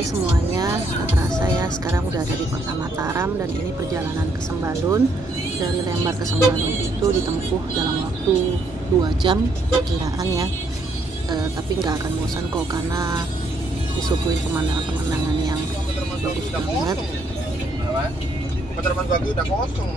Hai semuanya, nggak terasa ya sekarang udah ada di kota Mataram dan ini perjalanan ke Sembalun. Dari Lembar ke Sembalun itu ditempuh dalam waktu 2 jam perkiraan ya. Tapi nggak akan bosan kok karena disuguhin pemandangan-pemandangan yang bagus banget. Penerbangan gua udah kosong.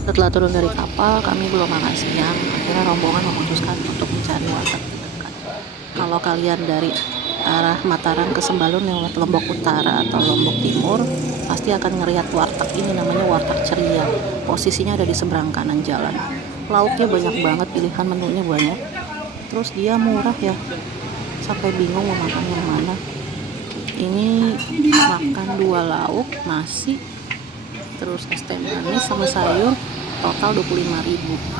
Setelah turun dari kapal, kami belum makan siang. Akhirnya rombongan memutuskan untuk mencari warteg terdekat. Kalau kalian dari arah Mataram ke Sembalun lewat Lombok Utara atau Lombok Timur, pasti akan ngeliat warteg ini, namanya Warteg Ceria. Posisinya ada di seberang kanan jalan. Lauknya banyak banget, pilihan menunya banyak. Terus dia murah ya, sampai bingung mau makan yang mana. Ini makan 2 lauk, nasi, terus es teh manis sama sayur, total 25.000.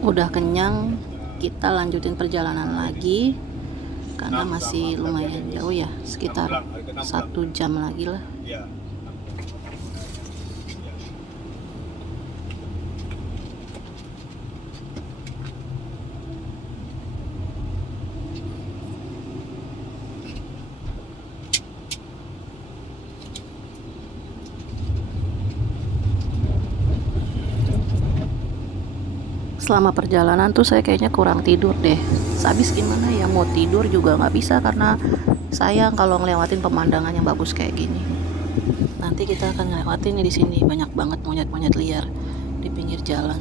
Udah kenyang, kita lanjutin perjalanan lagi karena masih lumayan jauh ya, sekitar 1 jam lagi lah. Selama perjalanan tuh saya kayaknya kurang tidur deh. Habis gimana ya, mau tidur juga nggak bisa karena sayang kalau ngelewatin pemandangan yang bagus kayak gini. Nanti kita akan ngelewatin nih, di sini banyak banget monyet-monyet liar di pinggir jalan.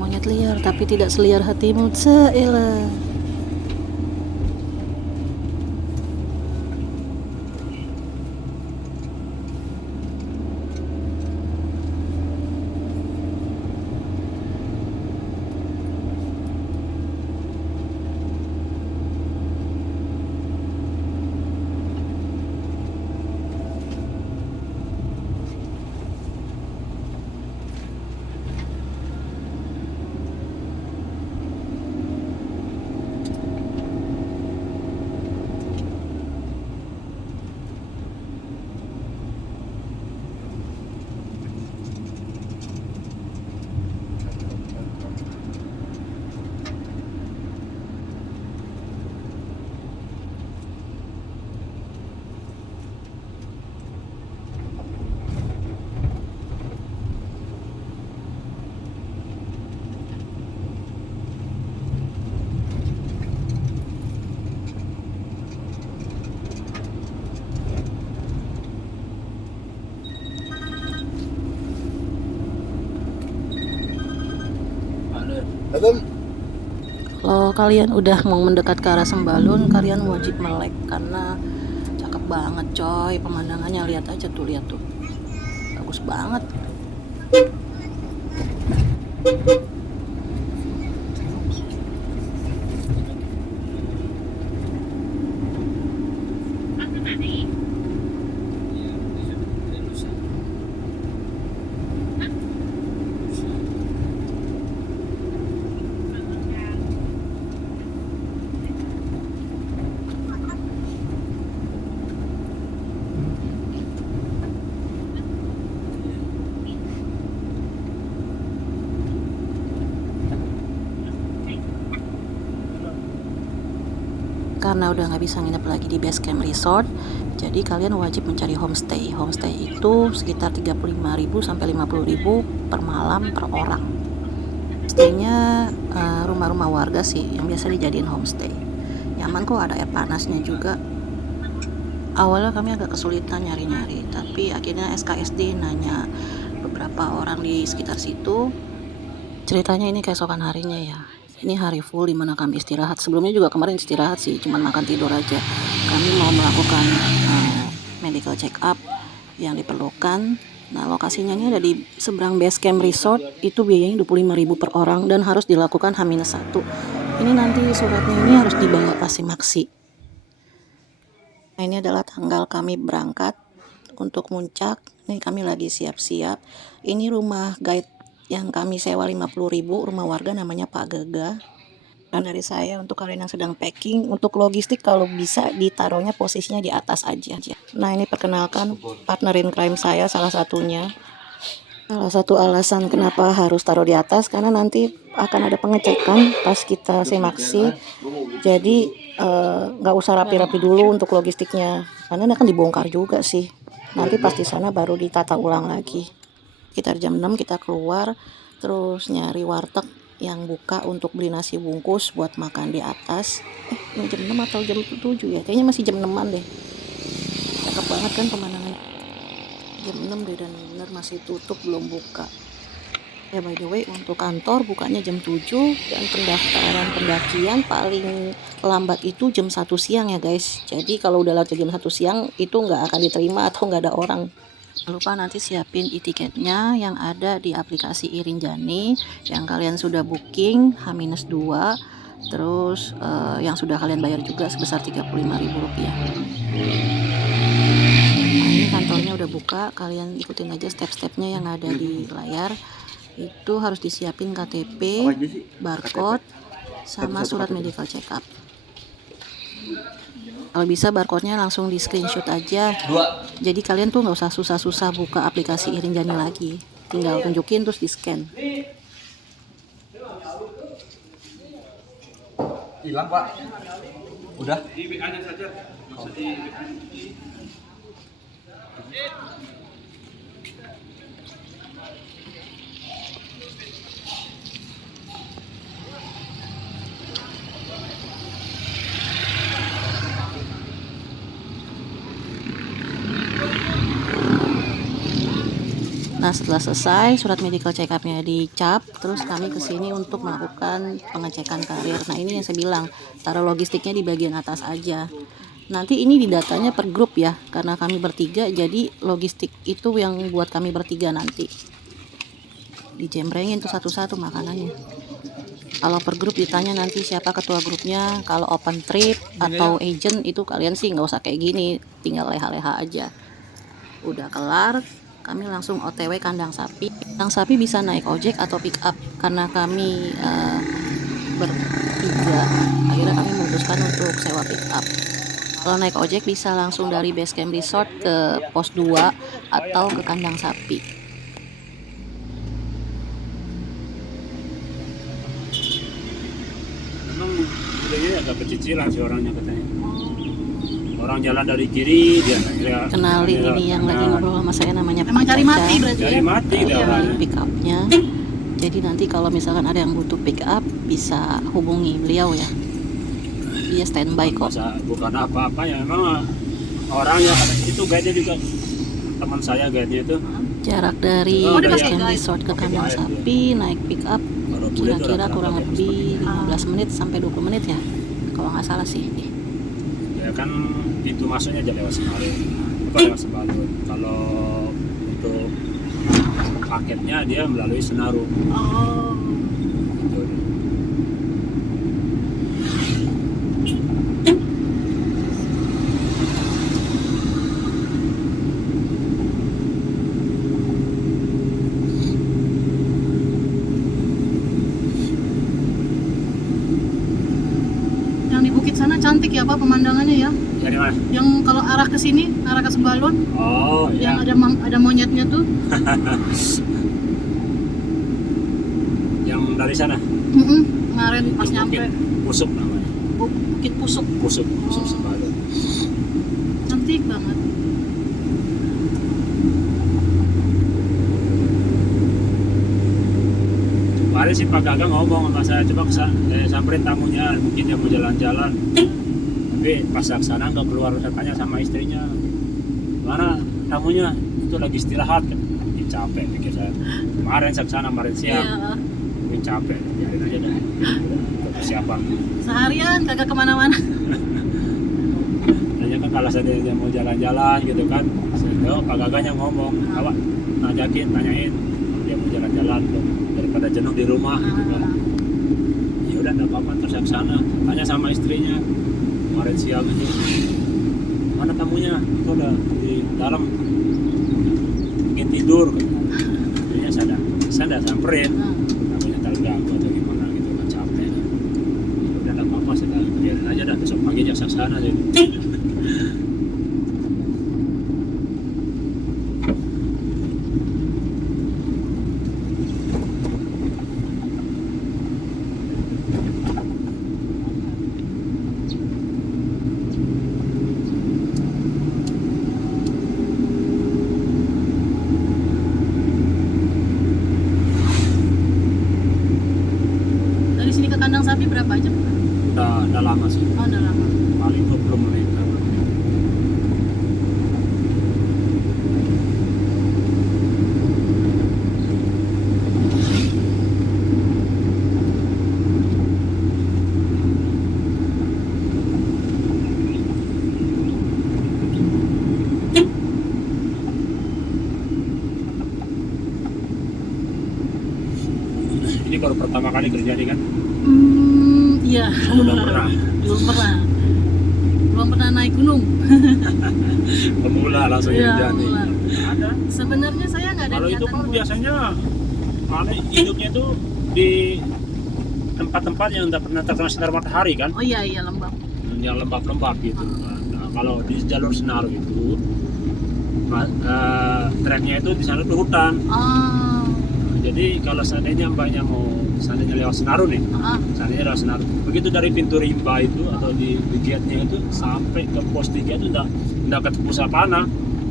Monyet liar tapi tidak seliar hatimu, Cailah. Kalau kalian udah mau mendekat ke arah Sembalun, kalian wajib melek karena cakep banget coy pemandangannya. Lihat aja tuh, lihat tuh, bagus banget. Karena udah nggak bisa nginep lagi di base camp resort, jadi kalian wajib mencari homestay. Homestay itu sekitar 35.000 sampai 50.000 per malam per orang. Staynya rumah-rumah warga sih yang biasa dijadiin homestay. Nyaman kok, ada air panasnya juga. Awalnya kami agak kesulitan nyari-nyari, tapi akhirnya SKSD nanya beberapa orang di sekitar situ. Ceritanya ini keesokan harinya ya. Ini hari full dimana kami istirahat. Sebelumnya juga kemarin istirahat sih, cuman makan tidur aja. Kami mau melakukan medical check up yang diperlukan. Nah, lokasinya ini ada di seberang base camp resort. Itu biayanya 25.000 per orang dan harus dilakukan H-1. Ini nanti suratnya ini harus dibawa pasti maksi. Nah, ini adalah tanggal kami berangkat untuk muncak. Ini kami lagi siap-siap. Ini rumah guide yang kami sewa 50.000, rumah warga namanya Pak Gega. Dan dari saya untuk kalian yang sedang packing, untuk logistik kalau bisa ditaruhnya posisinya di atas aja. Nah, ini perkenalkan partner in crime saya salah satunya. Salah satu alasan kenapa harus taruh di atas karena nanti akan ada pengecekan pas kita semaksi. Jadi nggak usah rapi-rapi dulu untuk logistiknya karena ini akan dibongkar juga sih. Nanti pas di sana baru ditata ulang lagi. Sekitar jam 6 kita keluar terus nyari warteg yang buka untuk beli nasi bungkus buat makan di atas. Ini jam 6 atau jam 7 ya? Kayaknya masih jam 6-an deh. Cakep banget kan pemandangannya. Jam 6 deh dan benar masih tutup, belum buka. Ya by the way, untuk kantor bukanya jam 7 dan pendaftaran pendakian paling lambat itu jam 1 siang ya guys. Jadi kalau udah lewat jam 1 siang itu nggak akan diterima atau nggak ada orang. Jangan lupa nanti siapin e-tiketnya yang ada di aplikasi Irinjani yang kalian sudah booking H-2, terus yang sudah kalian bayar juga sebesar Rp35.000. Nah, ini kantornya udah buka, kalian ikutin aja step-stepnya yang ada di layar. Itu harus disiapin KTP, barcode, sama surat medical check up. Kalau bisa barcode-nya langsung di screenshot aja. Jadi kalian tuh nggak usah susah-susah buka aplikasi Irinjani lagi. Tinggal tunjukin terus di scan. Hilang Pak. Udah. Nah setelah selesai surat medical check up-nya dicap, terus kami kesini untuk melakukan pengecekan karir. Nah ini yang saya bilang, taruh logistiknya di bagian atas aja. Nanti ini di datanya per grup ya, karena kami bertiga, jadi logistik itu yang buat kami bertiga nanti. Dijembrengin tuh satu-satu makanannya. Kalau per grup ditanya nanti siapa ketua grupnya, kalau open trip atau agent itu kalian sih nggak usah kayak gini, tinggal leha-leha aja. Udah kelar, kami langsung OTW kandang sapi. Kandang sapi bisa naik ojek atau pick up. Karena kami bertiga, akhirnya kami memutuskan untuk sewa pick up. Kalau naik ojek bisa langsung dari base camp resort ke pos 2 atau ke kandang sapi. Memang budayanya agak pecicilan sih orangnya katanya. Orang jalan dari kiri dia Kenalin ini yang lagi ngobrol sama saya namanya Emang Pak cari Caca. mati berarti cari ya? mati dia orangnya. Pick up-nya. Jadi nanti kalau misalkan ada yang butuh pick up bisa hubungi beliau ya. Dia standby kok. Bukan apa-apa ya, memang orangnya itu guide-nya juga teman saya guide-nya itu. Jarak dari Oh, base pakai camp guide. resort ke kandang Pakai guide, sapi naik pick up Kalau boleh itu kira-kira rata-rata kurang dia lebih 15 menit sampai 20 menit ya. Kalau nggak salah sih. ya kan pintu masuknya aja lewat Semarang. Apa lewat Semarang. Kalau untuk paketnya dia melalui Senaru. Oh, Gitu. yang di bukit sana cantik ya Pak pemandangannya ya. Dari mana? Yang kalau arah ke sini, arah ke Sembalun, Oh, yang ya. ada monyetnya tuh. Yang dari sana. Kemarin pas Itu nyampe Bukit Pusuk namanya. Bukit Pusuk, Pusuk Oh. Semarang. cantik banget. Kemarin sih Pak Gagang ngomong sama saya, coba samperin tamunya, mungkin dia mau jalan-jalan. Tapi pas ke sana nggak keluar, saya tanya sama istrinya, mana tamunya? Itu lagi istirahat kan. Mungkin capek pikir saya. Kemarin saya ke sana, kemarin siang, Iya. mungkin capek, biarin aja dah. Untuk persiapan. Seharian kagak kemana-mana. Tanya kan kalau dia mau jalan-jalan gitu kan, saya Pak Gagang yang ngomong, awak tanyain dia mau jalan-jalan daripada jenuh di rumah gitu kan. Ya udah nggak apa-apa, terus saya kesana tanya sama istrinya kemarin siang itu, mana tamunya? Itu ada di dalam mungkin tidur kan. Jadinya saya samperin, tamunya terganggu atau gimana gitu kan, capek kan. Ya udah nggak apa-apa, saya biarin aja dah, besok pagi aja saya kesana gitu. berapa jam? Udah lama sih, Oh, udah lama. paling 20 menit. Ini baru pertama kali kerja nih kan? Iya. Udah pernah. Belum pernah. Belum pernah naik gunung. Pemula langsung Iya, kerja nih. pemula. Ada. Sebenarnya saya nggak ada Kalau itu niatan kan buat- biasanya mana hidupnya itu di tempat-tempat yang tidak pernah terkena sinar matahari kan, Oh iya iya lembab. yang lembab-lembab gitu. Nah, kalau di jalur Senaru itu treknya itu di sana tuh hutan. Oh. Jadi kalau seandainya mbaknya mau seandainya lewat Senaru nih, seandainya lewat Senaru, begitu dari pintu Rimba itu atau di gate-nya itu sampai ke pos 3 itu enggak ketemu sapana,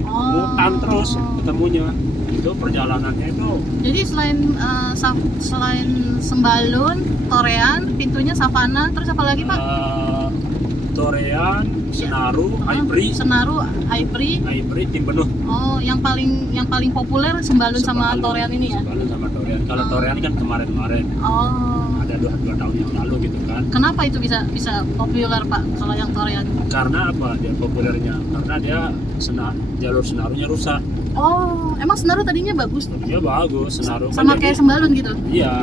hutan terus ketemunya. Itu perjalanannya itu Jadi selain Sembalun, Torean, pintunya Savana, terus apa lagi Pak? Torean, Senaru, Aibri, Senaru, Aibri. Timbenuh. Oh, yang paling populer Sembalun sama Torean ini ya? Sembalun sama Torean. Kalau Torean kan kemarin-kemarin Oh. ada 2 tahun yang lalu gitu kan. Kenapa itu bisa populer Pak kalau yang Torean? Karena apa dia populernya? Karena dia jalur Senarunya rusak. Oh, emang Senaru tadinya bagus tuh? Dia bagus Senaru. Sama kan kayak jadi- Sembalun gitu? Iya.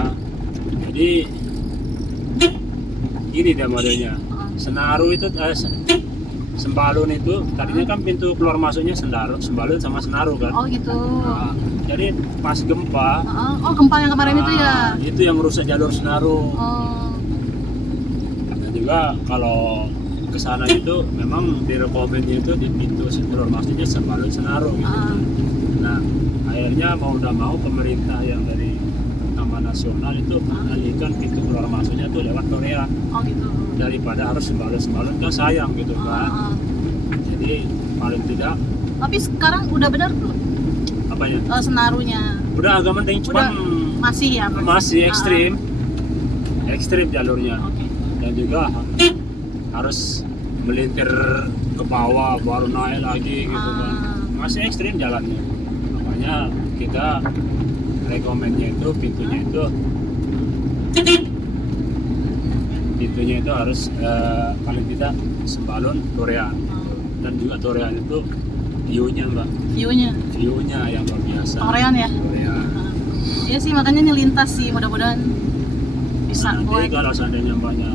Jadi gini dia modelnya. Senaru itu Sembalun itu tadinya kan pintu keluar masuknya Sembalun sama Senaru kan. Oh gitu. Nah, jadi pas gempa Oh, gempa yang kemarin itu ya? itu yang merusak jalur Senaru. Oh. Dan juga kalau ke sana itu memang direkomennya itu di pintu keluar masuknya Sembalun Senaru gitu. Nah, akhirnya mau udah mau pemerintah yang dari Taman Nasional itu mengalihkan pintu keluar masuknya tuh lewat Korea Oh gitu. daripada harus Sembalun kan sayang gitu kan. Jadi paling tidak Tapi sekarang udah benar belum? apanya? Senarunya Udah agak mending cuman masih ya? masih ekstrim jalurnya. Oke. Dan juga harus melintir ke bawah baru naik lagi gitu kan, masih ekstrim jalannya. Makanya kita rekomennya itu pintunya itu harus paling tidak Sembalun Torean. Dan juga Torean itu view-nya mbak, view-nya yang luar biasa. Torean ya? Torean. Iya sih, makanya ini lintas sih, mudah-mudahan bisa Nanti buat. kalau seandainya mbaknya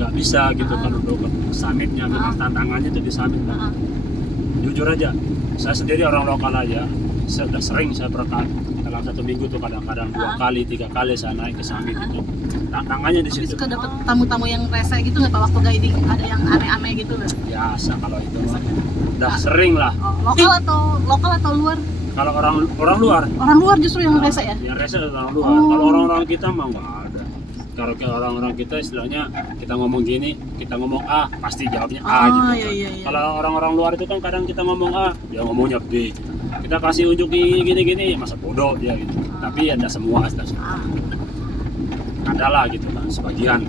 nggak bisa gitu kan untuk ke summitnya, memang tantangannya itu di summit kan. Jujur aja, saya sendiri orang lokal aja, sudah sering saya berangkat dalam 1 minggu tuh kadang-kadang 2 kali 3 kali saya naik ke summit itu. Tantangannya di Tapi situ. suka dapat tamu-tamu yang rese gitu nggak Pak waktu guiding, ada yang aneh-aneh gitu nggak? Biasa kalau itu mah. Udah sering lah. Oh, lokal atau luar? Kalau orang luar, Orang luar justru yang rese ya? yang rese orang luar. Kalau orang-orang kita mah nggak ada. Kalau kayak orang-orang kita istilahnya kita ngomong gini, kita ngomong A, pasti jawabnya A gitu kan. Iya. Kalau orang-orang luar itu kan kadang kita ngomong A, dia ngomongnya B. Kita kasih unjuk gini, masa bodoh dia gitu. Tapi ada semua, ada lah gitu kan, sebagian.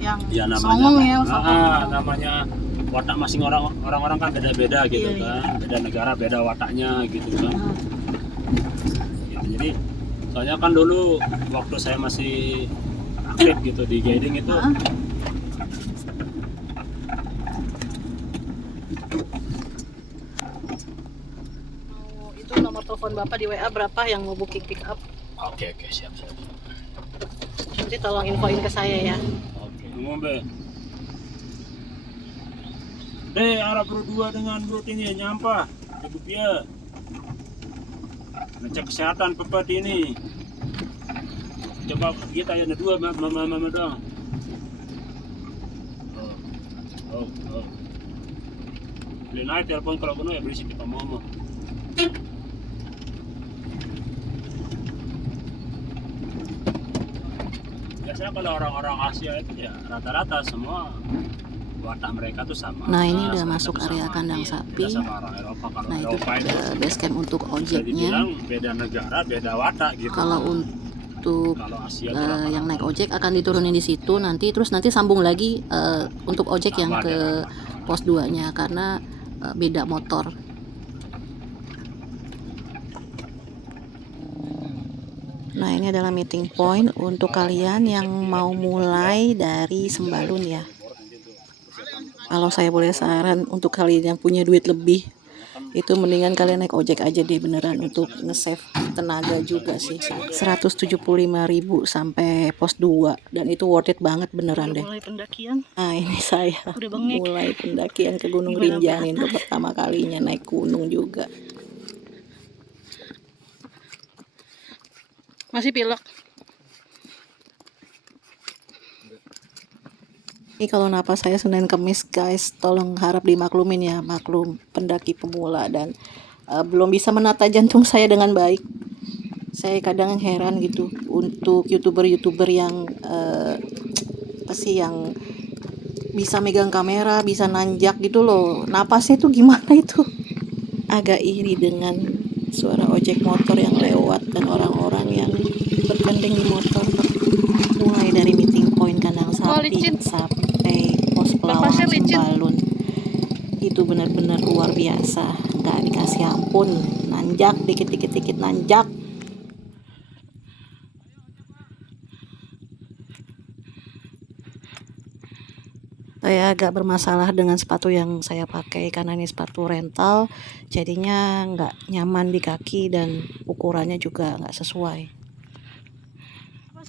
Yang Ya namanya, songong ya, songong. namanya watak masing orang-orang kan beda-beda gitu kan, beda negara beda wataknya gitu kan. Ya, jadi soalnya kan dulu waktu saya masih aktif gitu di guiding itu, Itu nomor telepon Bapak di WA berapa yang mau booking pick up? Oke, siap. Nanti tolong infoin ke saya ya. Oke, ngombe. Arah Bro 2 dengan Bro ini nyampah. Ibu Pia. Ngecek kesehatan pepat ini. Coba kita ada 2 mama doang. Oh. Beli naik telepon kalau penuh ya berisik kita ngomong. Biasanya kalau orang-orang Asia itu ya rata-rata semua watak mereka tuh sama. Nah, ini udah Sama, masuk sama. area kandang Iya, sapi. beda sama orang Eropa. Kalau Nah, itu Eropa itu base camp untuk bisa ojeknya. dibilang beda negara, beda watak gitu. Kalau untuk Kalau Asia berapa yang lama? naik ojek akan diturunin di situ nanti, terus nanti sambung lagi untuk ojek yang Tambahan ke ya. pos 2-nya karena beda motor. Nah, ini adalah meeting point untuk kalian yang mau mulai dari Sembalun ya. Kalau saya boleh saran untuk kalian yang punya duit lebih, itu mendingan kalian naik ojek aja deh beneran, untuk nge-save tenaga juga sih. 175.000 sampai pos 2 dan itu worth it banget beneran deh. Mulai pendakian, Nah, ini saya udah bengek. mulai pendakian ke Gunung Gimana Rinjani beratnya? untuk pertama kalinya naik gunung juga. Masih pilek. Ini kalau napas saya Senin Kemis guys, tolong harap dimaklumin ya, maklum pendaki pemula dan belum bisa menata jantung saya dengan baik. Saya kadang heran gitu untuk youtuber yang apa sih, yang bisa megang kamera, bisa nanjak gitu loh, napasnya tuh gimana itu. Agak iri dengan suara ojek motor yang lewat dan orang-orang yang bergandeng di motor. Mulai dari meeting point Kandang Sapi licin. sampai pos Bapaknya Pelawangan licin. Sembalun, itu benar-benar luar biasa, nggak dikasih ampun, nanjak dikit nanjak. Saya agak bermasalah dengan sepatu yang saya pakai karena ini sepatu rental, jadinya nggak nyaman di kaki dan ukurannya juga nggak sesuai.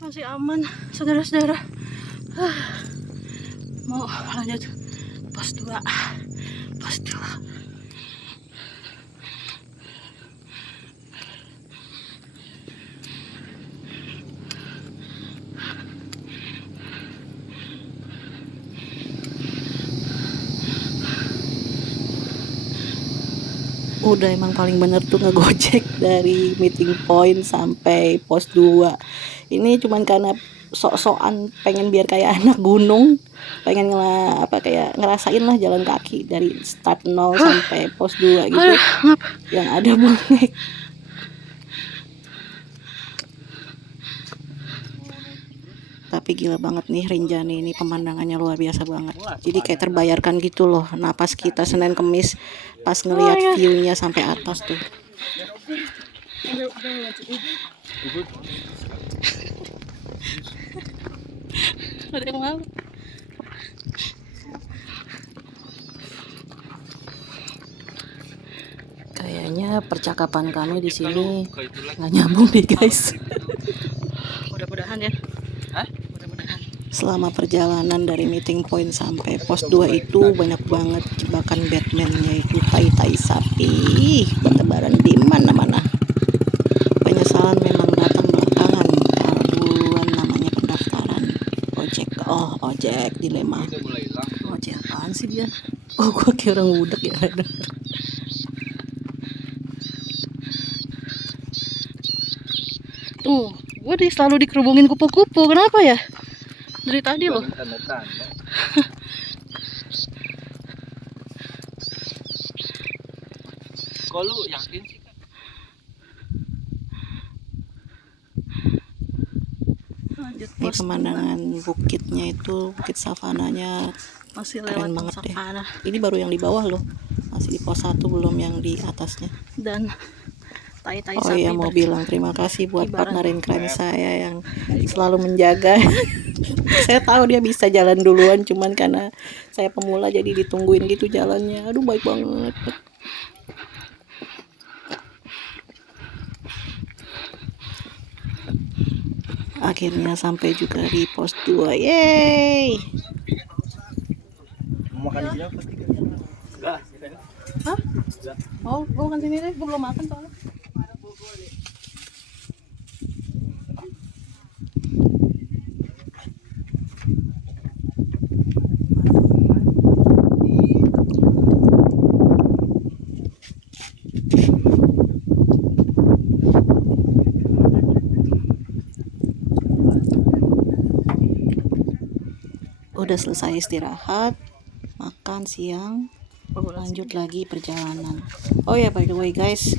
Masih aman, saudara-saudara. Mau lanjut pos 2. Pos 2. Udah emang paling bener tuh ngegojek dari meeting point sampai pos 2. Ini cuman karena sok-sokan pengen biar kayak anak gunung, pengen kayak ngerasain lah jalan kaki dari start 0 sampai pos 2 gitu, yang ada bengek. Tapi gila banget nih Rinjani ini, pemandangannya luar biasa banget. Jadi kayak terbayarkan gitu loh napas kita Senin Kemis pas ngelihat view-nya sampai atas tuh. Ada yang malu. Kayaknya percakapan kami di sini nggak nyambung deh guys. Mudah-mudahan ya. Mudah-mudahan. Selama perjalanan dari meeting point sampai pos 2 itu banyak banget jebakan Batman, yaitu tai sapi bertebaran di mana-mana. Penyesalan memang datang belakangan kalau duluan namanya pendaftaran ojek. Oh, ojek dilema. Ojek apaan sih dia? Oh, gua kayak orang budak ya. Tuh, gue selalu dikerubungin kupu-kupu. Kenapa ya? Dari tadi loh. Kok lu yakin sih? Lanjut Ini pos pemandangan bukitnya itu, bukit savananya masih keren lewat banget deh. savana Ini baru yang di bawah loh, masih di pos 1, belum yang di atasnya. dan tai-tai Oh sapi. iya, mau bilang terima kasih buat Ibarat partner in crime saya yang selalu menjaga. Saya tahu dia bisa jalan duluan, cuman karena saya pemula jadi ditungguin gitu jalannya. Aduh, baik banget. Akhirnya sampai juga di pos 2. Yeay. Mau makan di sini apa? Enggak. Hah? Oh, gue makan sini deh. Gue belum makan soalnya. Udah selesai istirahat, makan siang, Lanjut lagi perjalanan. Oh ya, by the way guys,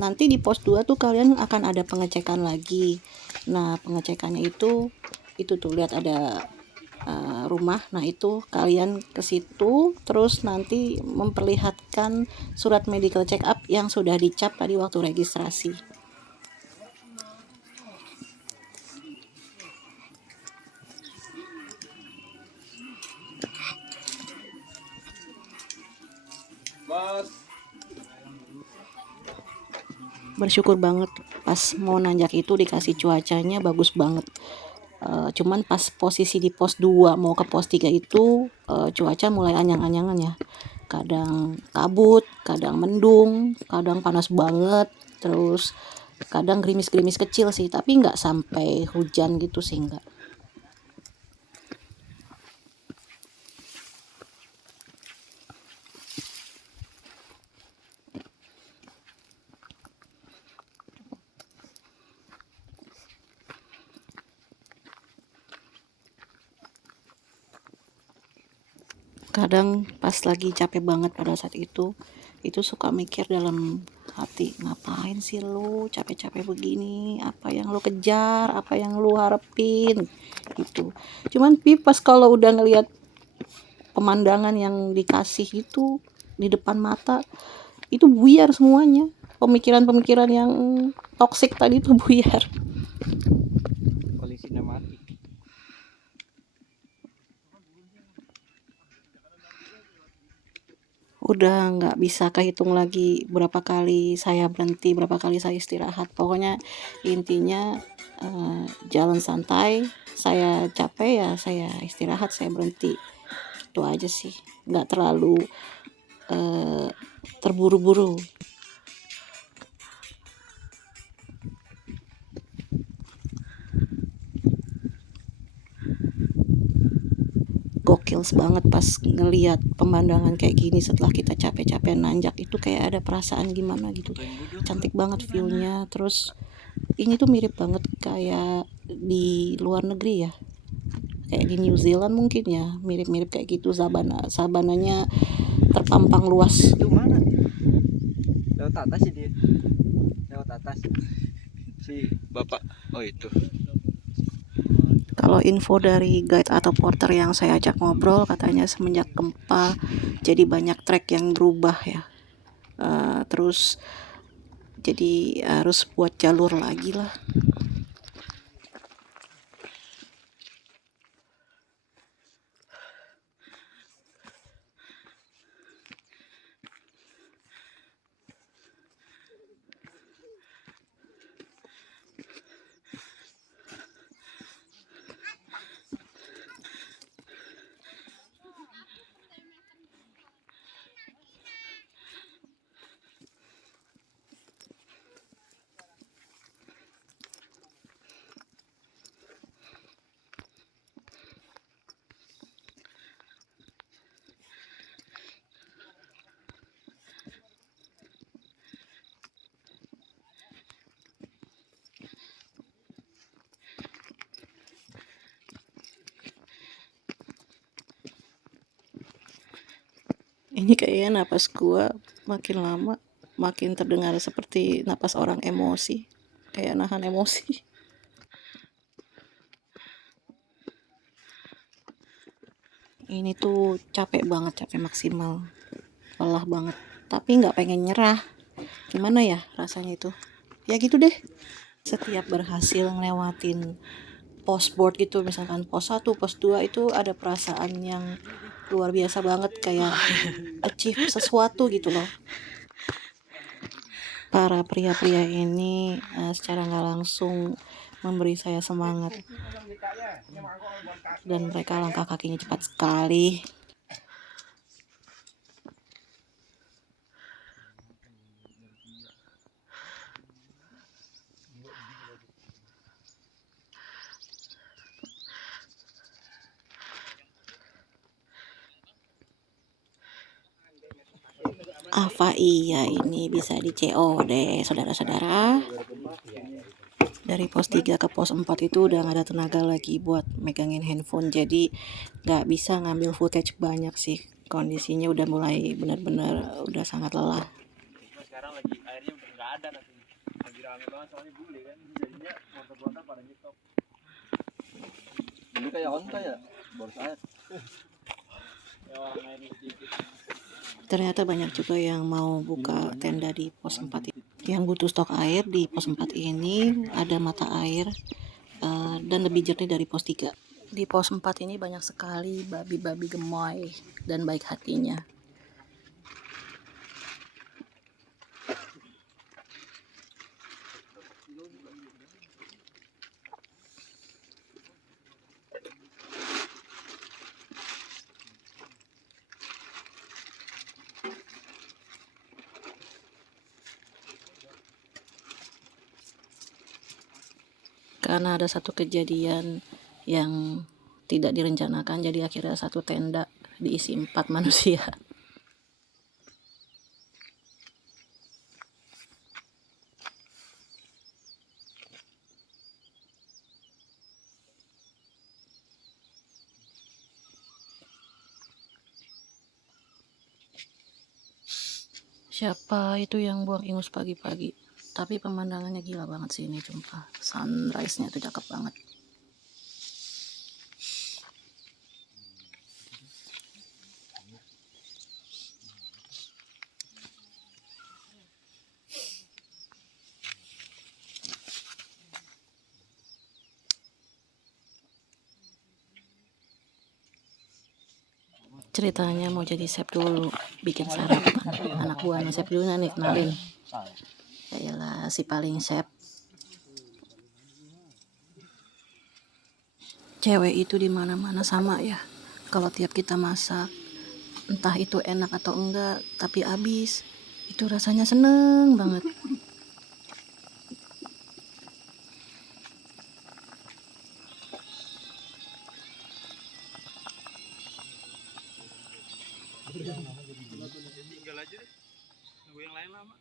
nanti di pos 2 tuh kalian akan ada pengecekan lagi. Nah, pengecekannya itu tuh lihat ada rumah. Nah, itu kalian ke situ terus nanti memperlihatkan surat medical check up yang sudah dicap tadi waktu registrasi. Bersyukur banget pas mau nanjak itu dikasih cuacanya bagus banget. Cuman pas posisi di pos 2 mau ke pos 3 itu cuaca mulai anyang-anyangan ya. Kadang kabut, kadang mendung, kadang panas banget, terus kadang gerimis-gerimis kecil sih, tapi nggak sampai hujan gitu sih, nggak. Kadang pas lagi capek banget pada saat itu suka mikir dalam hati, ngapain sih lu capek-capek begini, apa yang lu kejar, apa yang lu harapin gitu. Cuman pas kalau udah ngelihat pemandangan yang dikasih itu di depan mata, itu buyar semuanya, pemikiran-pemikiran yang toksik tadi itu buyar. Polisi mati. Udah nggak bisa kehitung lagi berapa kali saya berhenti, berapa kali saya istirahat. Pokoknya intinya jalan santai, saya capek ya saya istirahat, saya berhenti. Itu aja sih, nggak terlalu terburu-buru. Gokils banget pas ngelihat pemandangan kayak gini setelah kita capek-capek nanjak itu, kayak ada perasaan gimana gitu. Cantik banget view-nya. Terus ini tuh mirip banget kayak di luar negeri ya, kayak di New Zealand mungkin ya, mirip-mirip kayak gitu. Sabananya terpampang luas. Itu mana? Lewat atas sih dia. Lewat atas. Si bapak. Oh itu. Kalau info dari guide atau porter yang saya ajak ngobrol, katanya semenjak gempa jadi banyak trek yang berubah ya. Terus jadi harus buat jalur lagi lah. Ini kayaknya napas gua makin lama makin terdengar seperti napas orang emosi, kayak nahan emosi. Ini tuh capek banget, capek maksimal, lelah banget, tapi nggak pengen nyerah. Gimana ya rasanya itu? Ya gitu deh. Setiap berhasil ngelewatin pos board gitu, misalkan pos 1, pos 2 itu ada perasaan yang luar biasa banget, kayak achieve sesuatu gitu loh. Para pria-pria ini secara nggak langsung memberi saya semangat, dan mereka langkah kakinya cepat sekali. Apa iya ini bisa di COD saudara-saudara? Dari pos 3 ke pos 4 itu udah gak ada tenaga lagi buat megangin handphone, jadi gak bisa ngambil footage banyak sih. kondisinya udah mulai benar-benar udah sangat lelah. Cuma sekarang lagi airnya udah nggak ada katanya. Lagi rame banget soalnya bule kan. Jadinya motor-motor pada nyetok. Ini kayak onta ya, boros air. Ya orang airnya sedikit. Ternyata banyak juga yang mau buka tenda di pos 4 ini. Yang butuh stok air di pos 4 ini ada mata air dan lebih jernih dari pos 3. Di pos 4 ini banyak sekali babi-babi gemoy dan baik hatinya. Karena ada satu kejadian yang tidak direncanakan, jadi akhirnya satu tenda diisi 4 manusia. Siapa itu yang buang ingus pagi-pagi? Tapi pemandangannya gila banget sih ini, sumpah. Sunrise-nya tuh cakep banget. Ceritanya mau jadi chef dulu, bikin sarapan. Anak buahnya chef dulu nih, kenalin. Yalah, si paling chef. Cewek itu di mana-mana sama ya. Kalau tiap kita masak, entah itu enak atau enggak, tapi habis, itu rasanya seneng banget. Tinggal aja deh. Nunggu yang lain lama.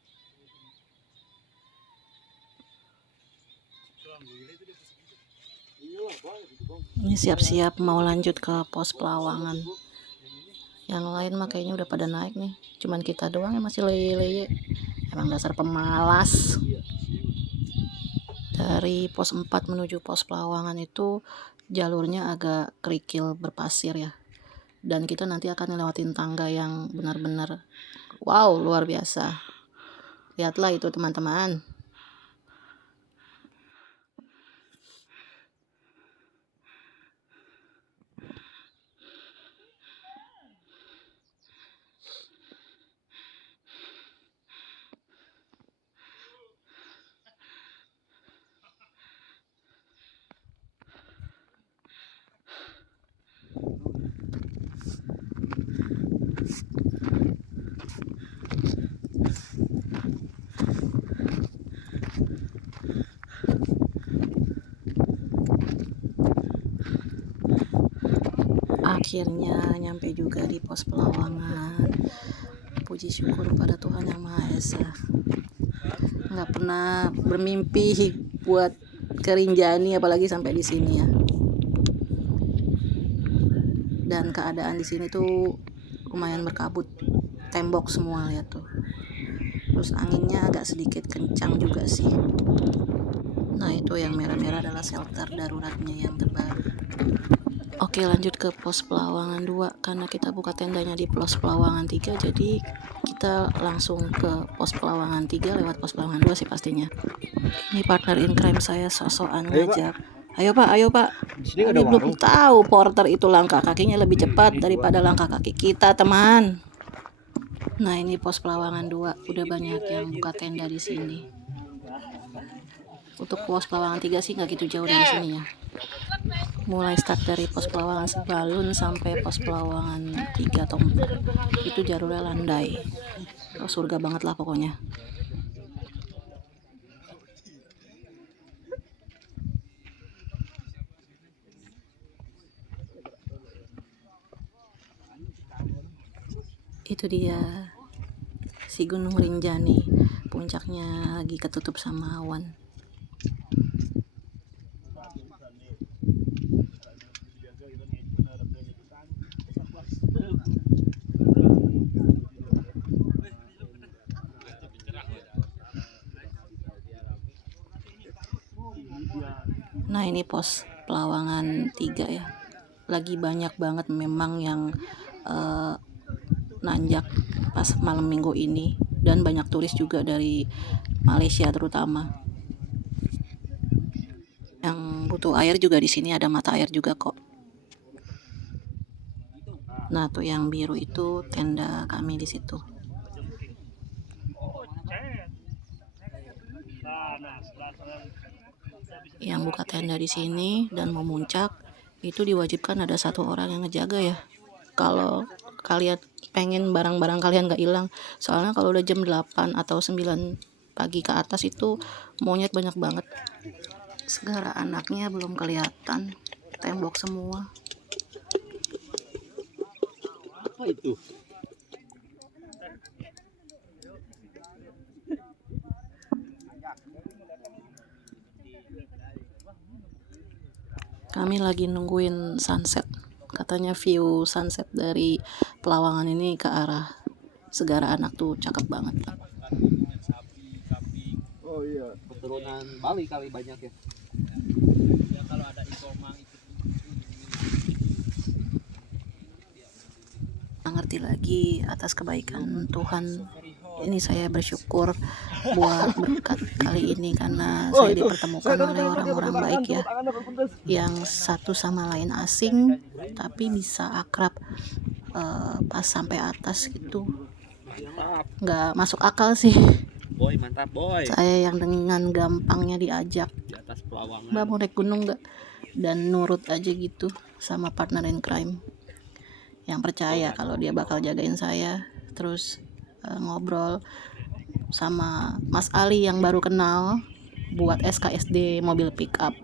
Ini siap-siap mau lanjut ke pos Pelawangan. Yang lain mah kayaknya udah pada naik nih. Cuman kita doang yang masih leye-leye. Emang dasar pemalas. Dari pos 4 menuju pos Pelawangan itu jalurnya agak kerikil berpasir ya. Dan kita nanti akan ngelewatin tangga yang benar-benar wow, luar biasa. Lihatlah itu teman-teman. Akhirnya nyampe juga di pos Pelawangan. Puji syukur pada Tuhan Yang Maha Esa. Nggak pernah bermimpi buat ke Rinjani, apalagi sampai di sini ya. Dan keadaan di sini tuh lumayan berkabut, tembok semua, lihat tuh. Terus anginnya agak sedikit kencang juga sih. Nah, itu yang merah-merah adalah shelter daruratnya yang terbaru. Oke, lanjut ke pos Pelawangan 2 karena kita buka tendanya di pos Pelawangan 3, jadi kita langsung ke pos Pelawangan 3 lewat pos Pelawangan 2 sih pastinya. Ini partner in crime saya sok-sokan ngajak. Ayo Pak. Ini belum tahu porter itu langkah kakinya lebih cepat daripada langkah kaki kita, teman. Nah, ini pos Pelawangan 2, udah banyak yang buka tenda di sini. Untuk pos Pelawangan 3 sih nggak gitu jauh dari sini ya. Mulai start dari pos Pelawangan Sembalun sampai pos Pelawangan 3 atau 4 itu jalurnya landai. Oh, surga banget lah pokoknya. Itu dia si Gunung Rinjani, puncaknya lagi ketutup sama awan. Nah ini pos Pelawangan 3 ya, lagi banyak banget memang yang nanjak pas malam minggu ini, dan banyak turis juga dari Malaysia terutama. Yang butuh air juga di sini ada mata air juga kok. Nah tuh yang biru itu tenda kami di situ. Yang buka tenda di sini dan memuncak itu diwajibkan ada 1 orang yang ngejaga ya. Kalau kalian pengen barang-barang kalian nggak hilang, soalnya kalau udah jam 8 atau 9 pagi ke atas itu monyet banyak banget. Segara anaknya belum kelihatan, tembok semua. Apa itu? Kami lagi nungguin sunset. Katanya view sunset dari Pelawangan ini ke arah Segara Anak tuh cakep banget. Oh iya, keturunan Bali kali banyak ya. Ya kalau ada Ikomang itu. Ngerti lagi atas kebaikan Tuhan. Ini saya bersyukur buat berkat kali ini karena saya dipertemukan oleh orang-orang baik ya, yang satu sama lain asing tapi bisa akrab pas sampai atas gitu. Nggak masuk akal sih. Boy, mantap boy. Saya yang dengan gampangnya diajak, Di atas Pelawangan. Mbak mau naik gunung nggak? Dan nurut aja gitu sama partner in crime yang percaya kalau dia bakal jagain saya. Terus ngobrol sama Mas Ali yang baru kenal buat SKSD mobil pick up.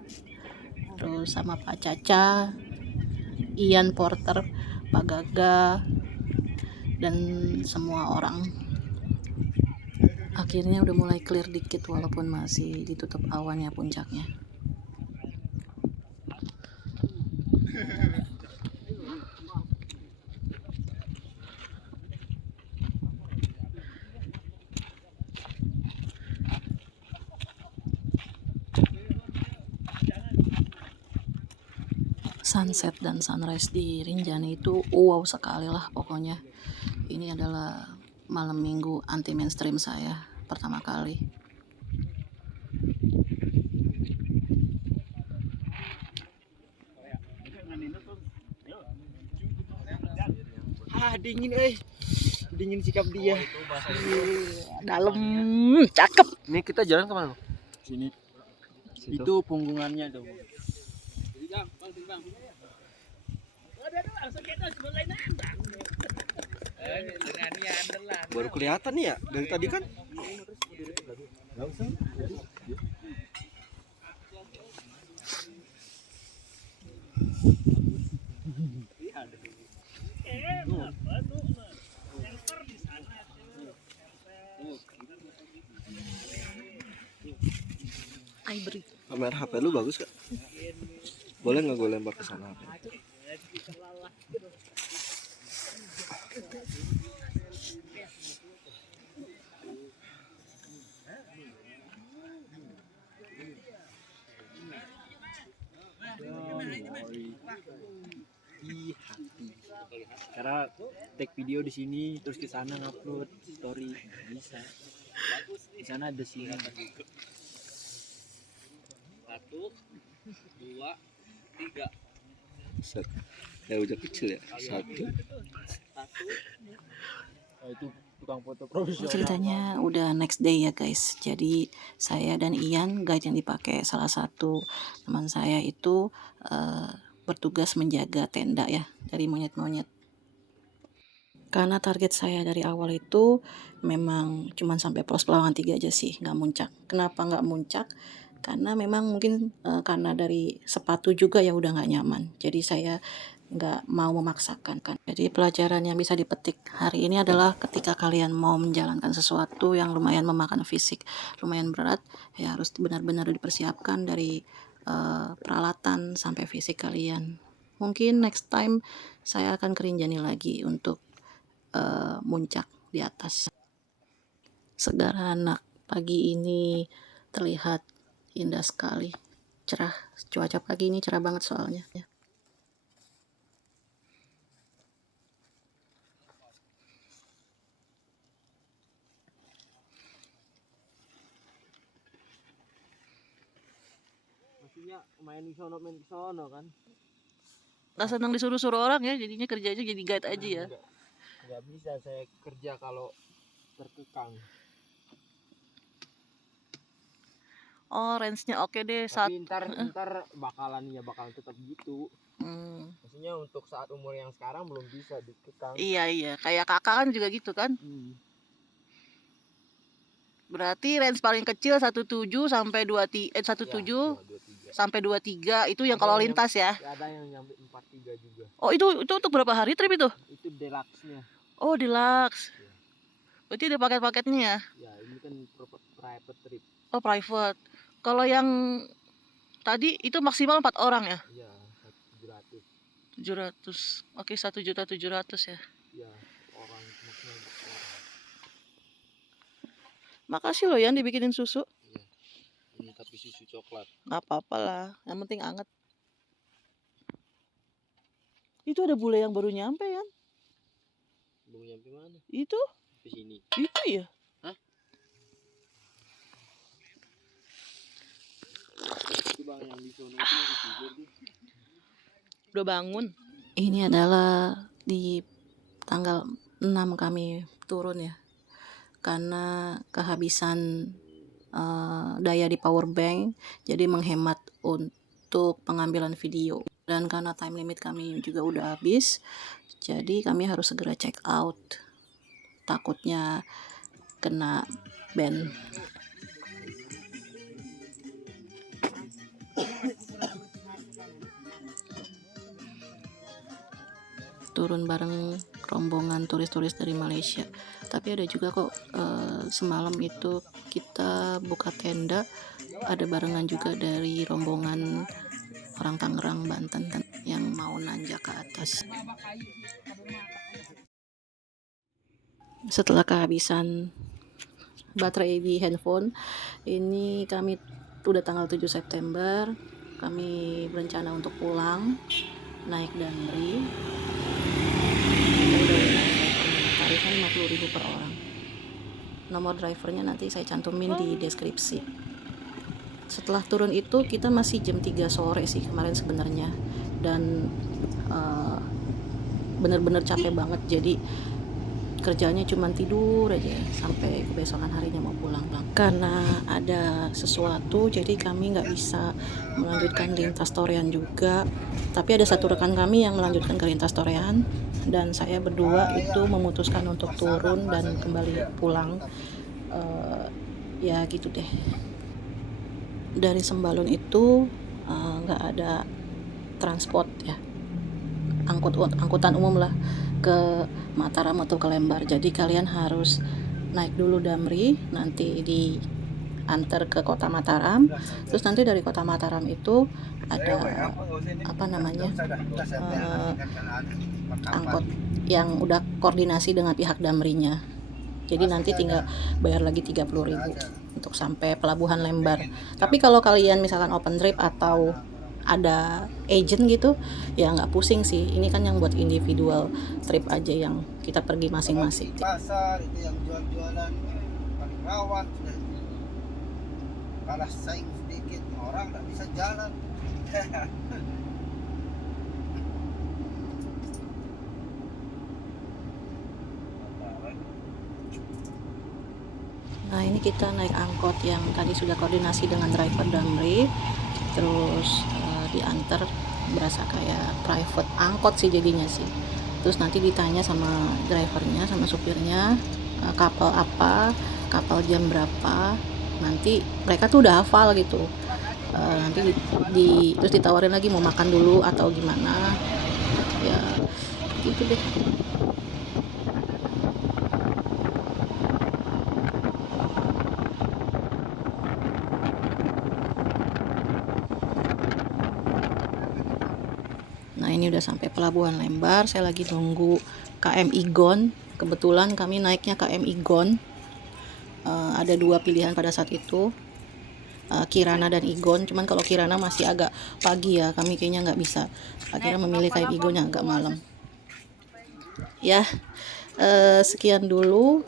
Terus sama Pak Caca, Ian Porter, Pak Gaga, dan semua orang. Akhirnya udah mulai clear dikit walaupun masih ditutup awan ya puncaknya. Sunset dan sunrise di Rinjani itu wow sekali lah pokoknya. Ini adalah malam minggu anti mainstream saya pertama kali. Dingin dingin sikap dia. Dalam cakep. Ini kita jalan kemana? Sini. Itu punggungannya dong. Baru kelihatan nih ya dari tadi kan. Ivory. Kamera HP lu bagus gak? Boleh nggak gue lempar ke sana? Karena take video di sini terus ke sana ngupload story bisa. Di sana ada sih. 1, 2, 3. Set. Ya udah kecil ya. 1. Itu tukang foto profesional. Ceritanya udah next day ya guys. Jadi saya dan Ian, guide yang dipakai salah satu teman saya itu bertugas menjaga tenda ya dari monyet-monyet. Karena target saya dari awal itu memang cuma sampai pos Pelawangan 3 aja sih, nggak muncak. Kenapa nggak muncak? Karena memang mungkin karena dari sepatu juga ya udah nggak nyaman. Jadi saya nggak mau memaksakan kan. Jadi pelajaran yang bisa dipetik hari ini adalah ketika kalian mau menjalankan sesuatu yang lumayan memakan fisik, lumayan berat, ya harus benar-benar dipersiapkan dari peralatan sampai fisik kalian. Mungkin next time saya akan ke Rinjani lagi untuk muncak di atas. Segara Anak pagi ini terlihat indah sekali, cerah. Cuaca pagi ini cerah banget soalnya. Maksudnya main di sono kan. Nggak senang disuruh-suruh orang ya, jadinya kerjanya jadi guide aja ya. Nggak bisa saya kerja kalau terkekang. Oh, range-nya oke deh. Tapi ntar bakalan tetap gitu. Hmm. Maksudnya untuk saat umur yang sekarang belum bisa dikekang. Iya, kayak kakak kan juga gitu kan. Berarti range paling kecil 17 sampai 17 sampai 23 itu yang kalau lintas ya. Ada yang nyampe 43 juga. Oh, itu untuk berapa hari trip itu? Itu deluxe-nya. Oh, deluxe. Ya. Berarti ada paket-paketnya ya? Ya, ini kan private trip. Oh, private. Kalau yang tadi itu maksimal 4 orang ya? Iya, 700. 700. Oke, 1.700.000 ya. Iya, orang maksudnya orang. Makasih loh Yan dibikinin susu. Iya. Ini tapi susu coklat. Nggak apa-apa lah, yang penting anget. Itu ada bule yang baru nyampe ya? Belum nyampe mana? Itu? Di sini. Itu ya? Hah? Itu bang yang di sono itu masih tidur tuh. Udah bangun. Ini adalah di tanggal 6 kami turun ya. Karena kehabisan daya di power bank, jadi menghemat untuk pengambilan video. Dan karena time limit kami juga udah habis, jadi kami harus segera check out. Takutnya kena ban. Turun bareng rombongan turis-turis dari Malaysia. Tapi ada juga kok semalam itu kita buka tenda, ada barengan juga dari rombongan orang Tangerang, Banten yang mau nanjak ke atas. Setelah kehabisan baterai di handphone, ini kami udah tanggal 7 September, kami berencana untuk pulang naik Damri. Tarifnya 50.000 per orang. Nomor drivernya nanti saya cantumin di deskripsi. Setelah turun itu kita masih jam 3 sore sih kemarin sebenarnya, dan bener-bener capek banget, jadi kerjanya cuma tidur aja sampai kebesokan harinya mau pulang. Karena ada sesuatu jadi kami nggak bisa melanjutkan lintas Torean juga, tapi ada satu rekan kami yang melanjutkan ke lintas Torean, dan saya berdua itu memutuskan untuk turun dan kembali pulang. Ya gitu deh. Dari Sembalun itu nggak ada transport ya, angkutan umum lah ke Mataram atau ke Lembar. Jadi kalian harus naik dulu Damri, nanti diantar ke kota Mataram. Terus nanti dari kota Mataram itu ada apa namanya angkot yang udah koordinasi dengan pihak Damrinya. Jadi nanti tinggal bayar lagi 30.000 untuk sampai pelabuhan Lembar. Tapi kalau kalian misalkan open trip atau ada agent gitu ya nggak pusing sih. Ini kan yang buat individual trip aja yang kita pergi masing-masing. Pasar itu yang jual-jualan paling rawan, sudah kalah saing sedikit orang nggak bisa jalan. Nah ini kita naik angkot yang tadi sudah koordinasi dengan driver Damri, terus diantar, berasa kayak private angkot sih jadinya sih. Terus nanti ditanya sama drivernya, sama supirnya, kapal apa, kapal jam berapa. Nanti mereka tuh udah hafal gitu. Nanti terus ditawarin lagi mau makan dulu atau gimana. Ya gitu deh. Nah ini udah sampai pelabuhan Lembar, saya lagi nunggu KM Igon. Kebetulan kami naiknya KM Igon. Ada dua pilihan pada saat itu. Kirana dan Igon. Cuman kalau Kirana masih agak pagi ya, kami kayaknya nggak bisa. Akhirnya memilih kain Igon yang agak malam. Ya, sekian dulu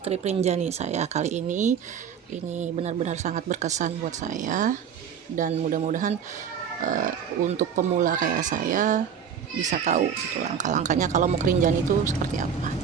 trip Rinjani saya kali ini. Ini benar-benar sangat berkesan buat saya, dan mudah-mudahan untuk pemula kayak saya bisa tahu gitu langkah-langkahnya kalau mau ke Rinjani itu seperti apa.